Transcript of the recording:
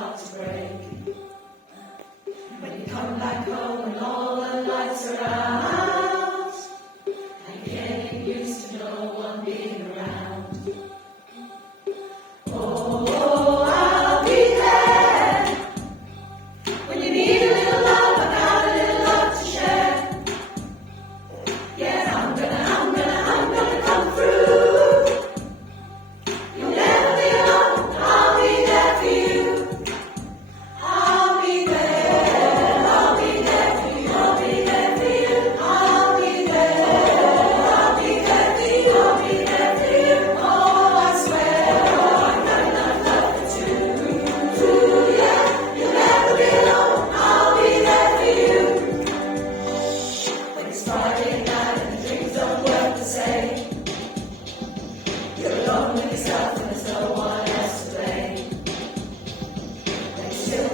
heart to break. When you come back home and all the lights are out, and getting used to no one being around. Oh, I'll be there when you need a little love. I got a little love to share. Yes, I'm gonna come through. You'll never be alone. I'll be there for you. I'll be there. I'll be there for you. I'll be there for you. I'll be there. I'll be there for you. I'll be there for you. Oh, I swear, oh, I've got enough love for two. Yeah, you'll never be alone. I'll be there for you. When it's Friday night and the drinks don't work the same, you're alone with yourself and there's no one else to blame. When you still